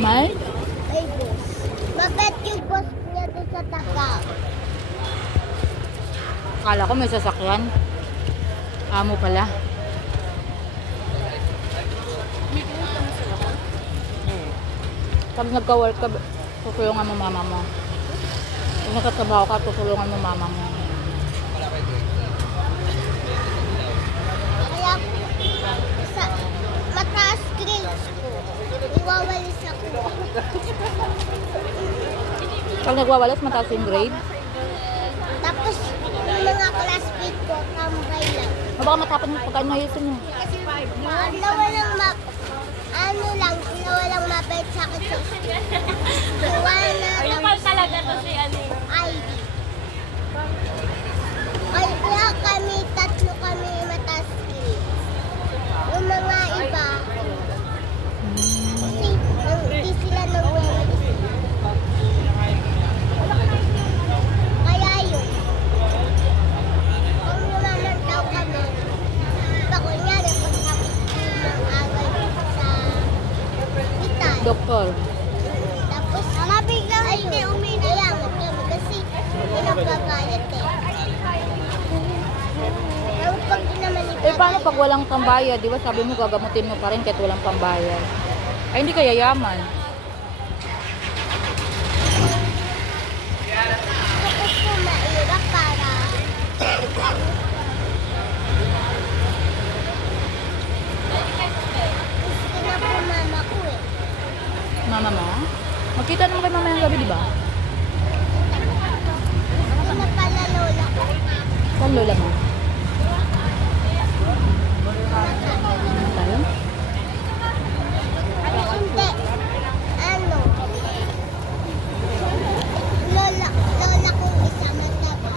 May? May boss. Bakit yung boss niya doon sa Tagaw? Akala ko may sasakyan. Amo pala. Pag nagka-work ka, tutulungan mo mama mo. Pag nagkatrabaho ka, tutulungan mo mama mo. Kaya sa mataas grades ko, iwawalis ako. Pag nagwawalas, mataas yung grade. Tapos yung mga classmate ko, tambay lang. O baka matapon mo pagkain na ayusin mo. Ano lang, sila walang mabait sa akin sa school. Wala Kapal talaga to si ano. ID. Kaya kami, tatlo kami mataas grades. Yung mga iba, kasi hindi sila nagwawalis. Kaya yun. Kung lumalantaw kami, iba kunyari, pagkakit ng agay sa hospital. Doktor. Tapos, biglang hindi uminayangan kami kasi pinagkakalat eh. Pero pag di naman Eh paano pag walang pambayad? Di ba sabi mo gagamutin mo pa rin kahit walang pambayad? Ay hindi kaya yaman. Tapos ko mairap para gusto na po mama ko eh. Mama mo? Magkita naman kay mamaya ng gabi, di ba? Gusto na pala lola ko. Saan lola mo? Tayo? Ano hindi? Ano? Lola kong isa mataba.